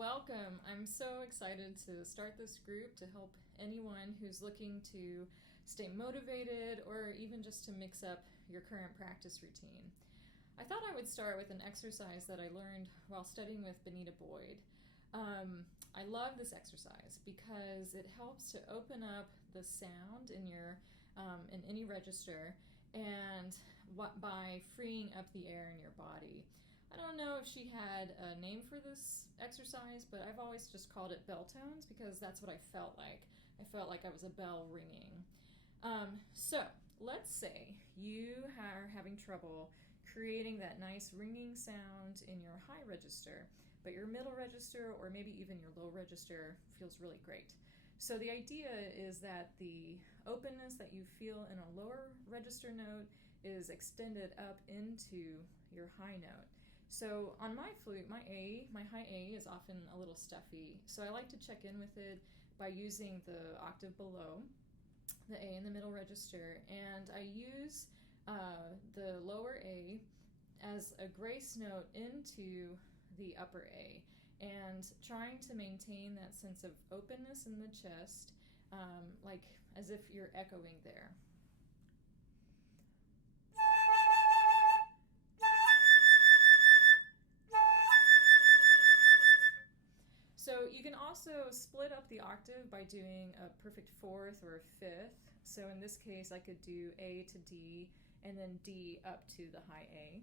welcome. I'm so excited to start this group to help anyone who's looking to stay motivated or even just to mix up your current practice routine. I thought I would start with an exercise that I learned while studying with Benita Boyd. I love this exercise because it helps to open up the sound in any register and by freeing up the air in your body. I don't know if she had a name for this exercise, but I've always just called it bell tones because that's what I felt like. I felt like I was a bell ringing. So let's say you are having trouble creating that nice ringing sound in your high register, but your middle register or maybe even your low register feels really great. So the idea is that the openness that you feel in a lower register note is extended up into your high note. So on my flute, my high A is often a little stuffy. So I like to check in with it by using the octave below, the A in the middle register, and I use the lower A as a grace note into the upper A, and trying to maintain that sense of openness in the chest, like as if you're echoing there. So you can also split up the octave by doing a perfect fourth or a fifth. So in this case, I could do A to D and then D up to the high A.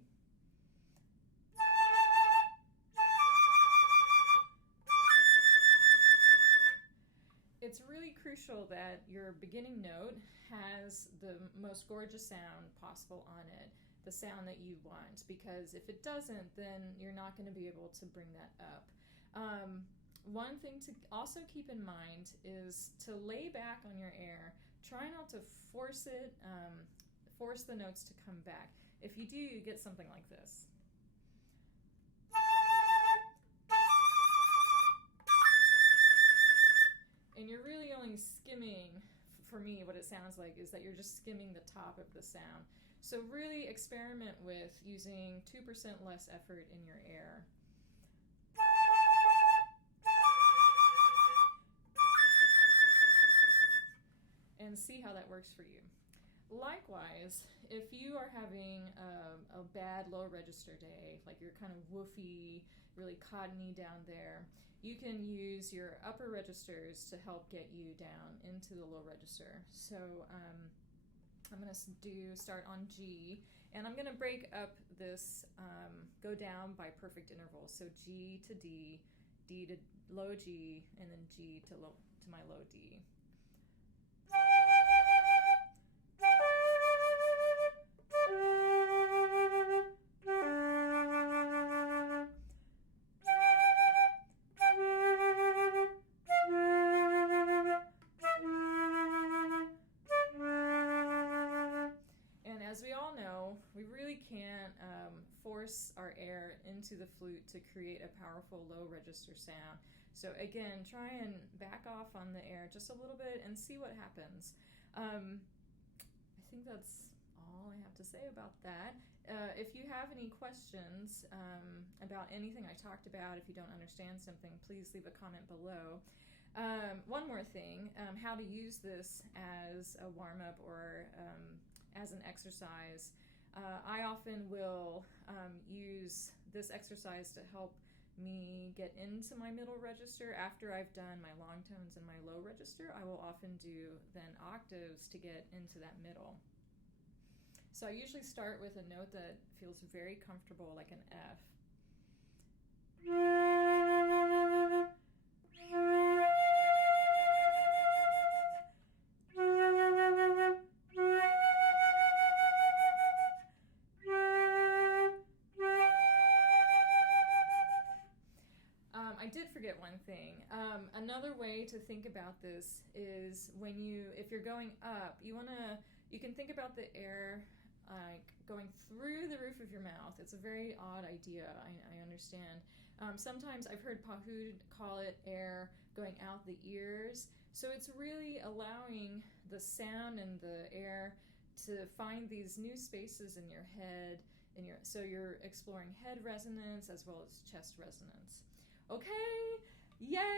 It's really crucial that your beginning note has the most gorgeous sound possible on it, the sound that you want, because if it doesn't, then you're not going to be able to bring that up. One thing to also keep in mind is to lay back on your air. Try not to force the notes to come back. If you do, you get something like this. And you're really only skimming, for me, what it sounds like is that you're just skimming the top of the sound. So really experiment with using 2% less effort in your air. And see how that works for you. Likewise, if you are having a bad low register day, like you're kind of woofy, really cottony down there, you can use your upper registers to help get you down into the low register. So I'm going to start on G, and I'm going to break up this, go down by perfect intervals. So G to D, D to low G, and then G to my low D. As we all know, we really can't force our air into the flute to create a powerful low register sound. So again, try and back off on the air just a little bit and see what happens. I think that's all I have to say about that. If you have any questions about anything I talked about, if you don't understand something, please leave a comment below. One more thing, how to use this as a warm-up or as an exercise. I often will use this exercise to help me get into my middle register. After I've done my long tones and my low register, I will often do then octaves to get into that middle. So I usually start with a note that feels very comfortable, like an F. I did forget one thing. Another way to think about this is if you're going up, you can think about the air going through the roof of your mouth. It's a very odd idea, I understand. Sometimes I've heard Pahud call it air going out the ears. So it's really allowing the sound and the air to find these new spaces in your head, so you're exploring head resonance as well as chest resonance. Okay, Yay!